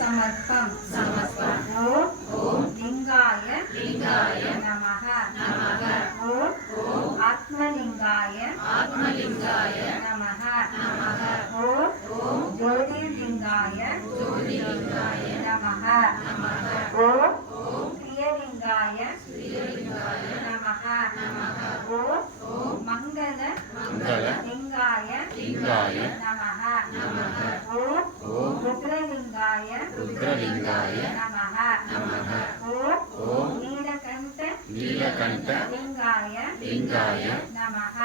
समर्पम ओम लिंगाय नमः ओम आत्मलिंगाय नमः ओम ज्योतिर्लिंगाय नमः ओम प्रियलिंगाय नमः ओम मंगल लिंगाय नमः ओम रुद्रलिंगाय नमः ओम नीलकंठ लिंगाय नमः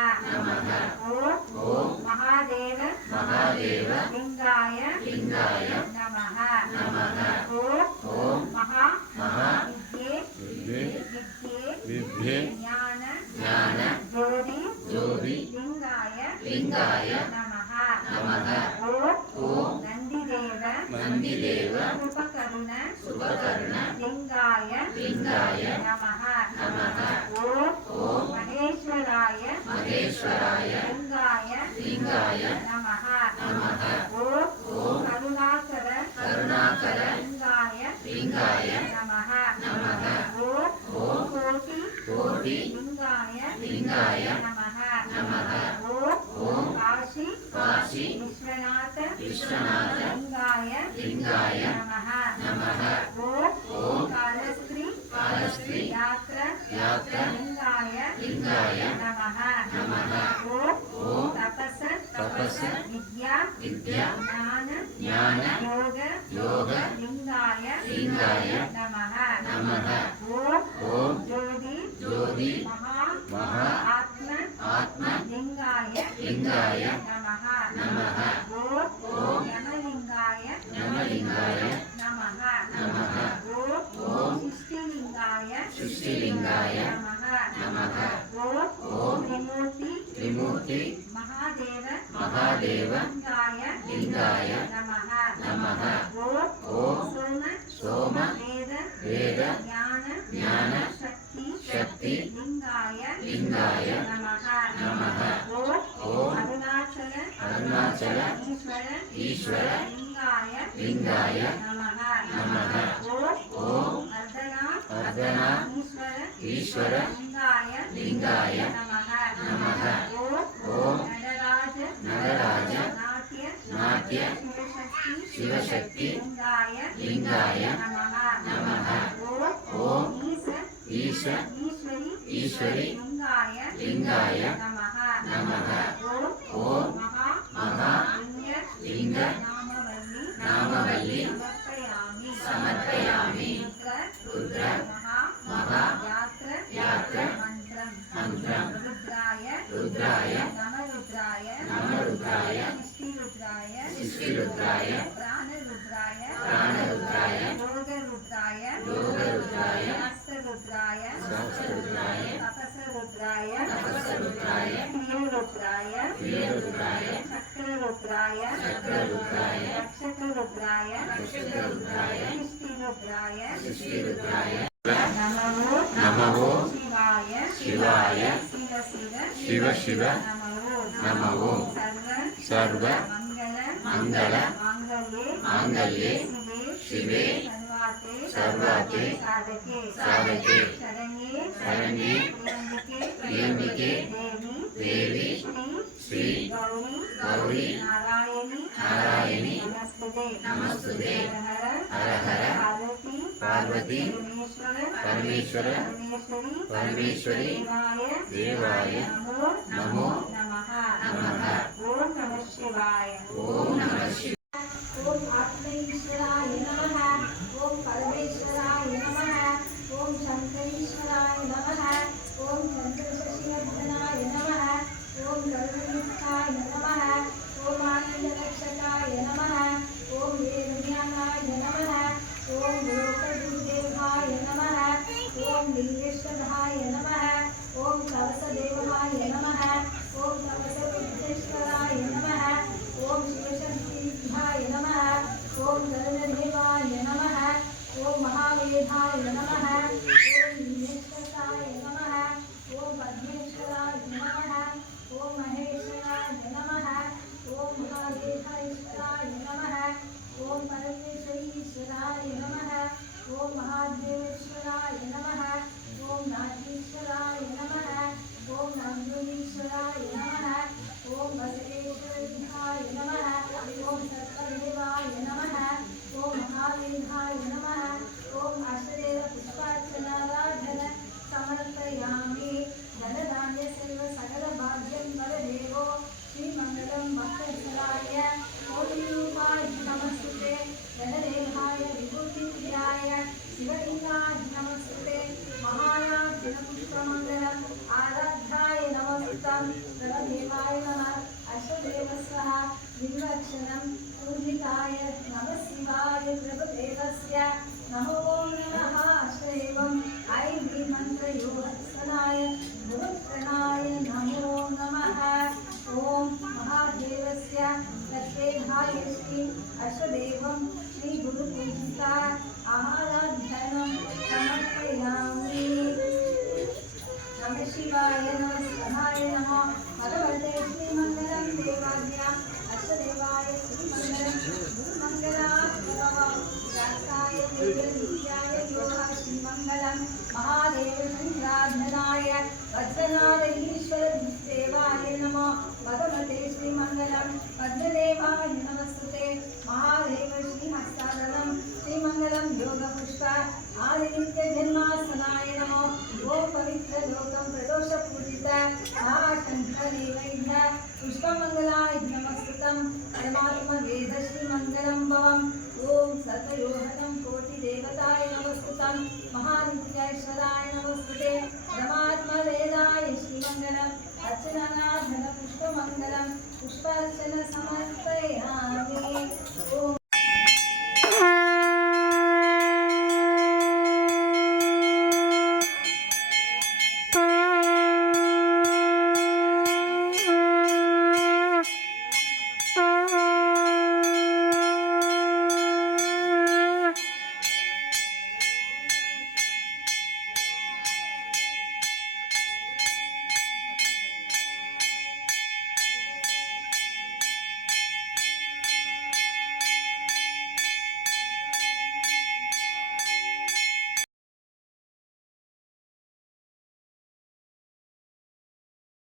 ओम महादेव लिंगाय नमः ओम महाविद्ये ज्ञान ज्योति लिंगाय नमः ओम नंदिदेव उपकरुण लिंगाय नमः ओम महेश्वराय लिंगाय नमः ओम करुणाकर लिंगाय नमः ओम कोटि लिंगाय नमः ओम काशी विश्वनाथ लिंगाय नमः ओम कालस्त्री यात्रा लिंगाय नमः ओम तपस विद्या ज्ञान योग लिंगाय नमः ओम ज्योति महा आत्म लिंगाय नमः ओम यमलिंगाय नमः ओम सृष्टिलिंगाय नमः ओम त्रिमूर्ति महादेव लिंगाय नमः ओम सोम वेद ज्ञान शक्ति लिंगाय नमः ओम अरुणाचल ईश्वर लिंगाय नमः ओम अर्धना ईश्वर लिंगाय नमः ओम नटराज नाट्य शिवशक्ति लिंगाय नमः ओम ईश्वरी लिंगाय नमः ओम महालिंग नामवल्ली समर्पयामि रुद्र यात्र मंत्रम रुद्राय नमरुद्राय सृष्टिरुद्राय प्राणरुद्राय योगरुद्राय हस्तरुद्राय तपसरुद्राय प्रियरुद्राय चक्ररुद्राय रक्षकरुद्राय सृष्टिरुद्राय नमो शिवाय शिव नमो सर्व मंगल मांगल्ये शिवे सर्वाते साधके शरण्ये त्र्यंबके देवी श्री गौरी नारायणी नमस्तुते हर हर पार्वती परमेश्वरी देवाय नमो नमः ओम नमः शिवाय ओम आत्मेश्वराय नमः ओम परमेश्वराय नमः ओम शंकरेश्वराय नमः ओम चंद्रशेखरनाय नमः ओम गरुड़ाय नमः ओम आनंदरक्षकाय नमः ओम वेदज्ञानाय नमः ओम लोकगुरुदेवाय नमः ओम लिंगेश्वराय नमः ओम कवसदेवाय नमः ओम कवसविद्येश्वराय नमः ओम शिवशक्तिभ्याय नमः ओम गरुड़देवाय नमः ओम महावेदाय नमः ओम लिंगेश्वराय नमः ओम पद्मेश्वराय नमः ओम महेश्वराय नमः ओम महादेवाय नमः ओम परमेश्वरीश्वराय प्रभुदेवस्य नमो नमः अष्टदेवं ऐं मन्त्रयोगस्नाय गुरुप्रणाय नमो नमः ॐ महादेवस्य प्रत्येगाय श्री अष्टदेवं श्री गुरुपूजिता आराधनं समर्पयामि नमः शिवाय नमः नमः भगवते श्रीमङ्गलं देवाज्ञा अष्टदेवाय श्रीमङ्गलं गुरुमङ्गलाय वेदविद्याय योगा श्रीमङ्गलं महादेवशङ्कराधनाय वज्रनाथईश्वर देवाय नमः भगवते श्रीमङ्गलं पद्मदेवाय नमस्ते महादेव श्रीहस्तादनं श्रीमङ्गलं योगपुष्प आदिनित्यजन्मासनाय नमो गो पवित्रलोकं प्रदोषपूजित महाशङ्करदेवैः पुष्पमङ्गलाय नमस्कृतं परमात्मवेद श्रीमङ्गलं भवम् ॐ सर्वयोहनं कोटिदेवताय नमस्कृतं महा